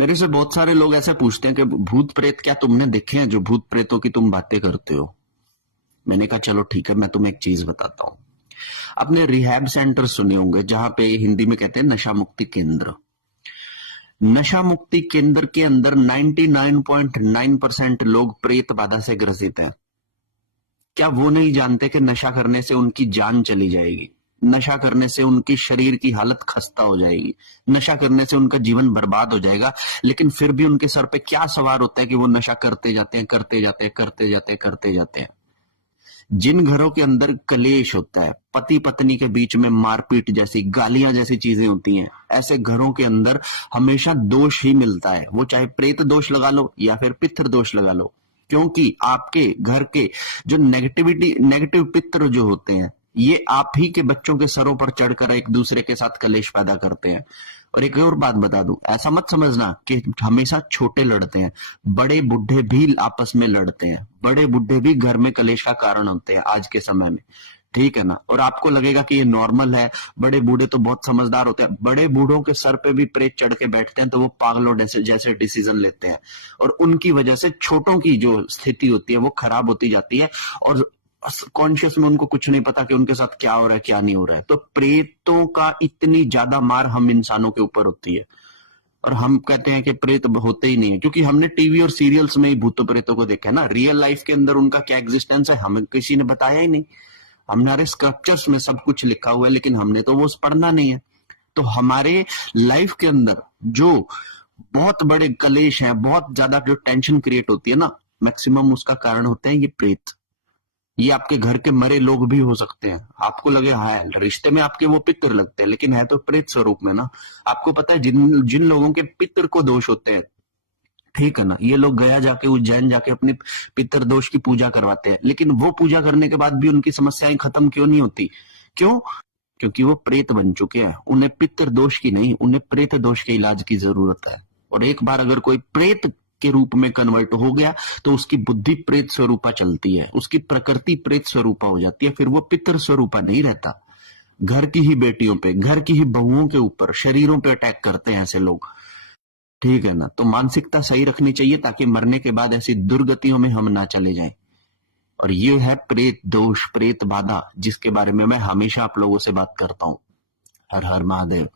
मेरे से बहुत सारे लोग ऐसे पूछते हैं कि भूत प्रेत क्या तुमने देखे हैं, जो भूत प्रेतों की तुम बातें करते हो। मैंने कहा चलो ठीक है, मैं तुम्हें एक चीज बताता हूँ। आपने रिहैब सेंटर सुने होंगे, जहां पे हिंदी में कहते हैं नशा मुक्ति केंद्र। नशा मुक्ति केंद्र के अंदर 99.9% लोग प्रेत बाधा से ग्रसित हैं। क्या वो नहीं जानते कि नशा करने से उनकी जान चली जाएगी, नशा करने से उनकी शरीर की हालत खस्ता हो जाएगी, नशा करने से उनका जीवन बर्बाद हो जाएगा। लेकिन फिर भी उनके सर पे क्या सवार होता है कि वो नशा करते जाते हैं, करते जाते हैं, करते जाते हैं, करते जाते हैं। जिन घरों के अंदर कलेश होता है, पति पत्नी के बीच में मारपीट जैसी, गालियां जैसी चीजें होती हैं, ऐसे घरों के अंदर हमेशा दोष ही मिलता है। वो चाहे प्रेत दोष लगा लो या फिर पितृ दोष लगा लो, क्योंकि आपके घर के जो नेगेटिव पितृ जो होते हैं, ये आप ही के बच्चों के सरों पर चढ़कर एक दूसरे के साथ कलेश पैदा करते हैं। और एक और बात बता दूं, ऐसा मत समझना कि हमेशा छोटे लड़ते हैं, बड़े बुढ़े भी आपस में लड़ते हैं, बड़े बुढ़े भी घर में कलेश का कारण होते हैं आज के समय में। ठीक है ना। और आपको लगेगा कि ये नॉर्मल है, बड़े बूढ़े तो बहुत समझदार होते हैं। बड़े बूढ़ों के सर पे भी प्रेत चढ़ के बैठते हैं तो वो पागलों जैसे डिसीजन लेते हैं, और उनकी वजह से छोटों की जो स्थिति होती है वो खराब होती जाती है, और कॉन्शियस में उनको कुछ नहीं पता कि उनके साथ क्या हो रहा है, क्या नहीं हो रहा है। तो प्रेतों का इतनी ज्यादा मार हम इंसानों के ऊपर होती है, और हम कहते हैं कि प्रेत होते ही नहीं है, क्योंकि हमने टीवी और सीरियल्स में ही भूतों प्रेतों को देखा है ना। रियल लाइफ के अंदर उनका क्या एग्जिस्टेंस है हमें किसी ने बताया ही नहीं। हमारे स्क्रिप्चर्स में सब कुछ लिखा हुआ है, लेकिन हमने तो वो पढ़ना नहीं है। तो हमारे लाइफ के अंदर जो बहुत बड़े कलेश हैं, बहुत ज्यादा जो टेंशन क्रिएट होती है ना, मैक्सिमम उसका कारण होते हैं ये प्रेत। ये आपके घर के मरे लोग भी हो सकते हैं। आपको लगे हाँ रिश्ते में आपके वो पितृ लगते हैं, लेकिन है तो प्रेत स्वरूप में ना। आपको पता है जिन जिन लोगों के पितृ को दोष होते हैं, ठीक है ना, ये लोग गया जाके उज्जैन जाके अपने पितृ दोष की पूजा करवाते हैं, लेकिन वो पूजा करने के बाद भी उनकी समस्याएं खत्म क्यों नहीं होती? क्यों? क्योंकि वो प्रेत बन चुके हैं। उन्हें पितृ दोष की नहीं, उन्हें प्रेत दोष के इलाज की जरूरत है। और एक बार अगर कोई प्रेत के रूप में कन्वर्ट हो गया तो उसकी बुद्धि प्रेत स्वरूपा चलती है, उसकी प्रकृति प्रेत स्वरूपा हो जाती है, फिर वो पितृ स्वरूपा नहीं रहता। घर की ही बेटियों पे, घर की ही बहुओं के ऊपर, शरीरों पे अटैक करते हैं ऐसे लोग। ठीक है ना। तो मानसिकता सही रखनी चाहिए ताकि मरने के बाद ऐसी दुर्गतियों में हम ना चले जाएं। और ये है प्रेत दोष, प्रेत बाधा, जिसके बारे में मैं हमेशा आप लोगों से बात करता हूं। हर हर महादेव।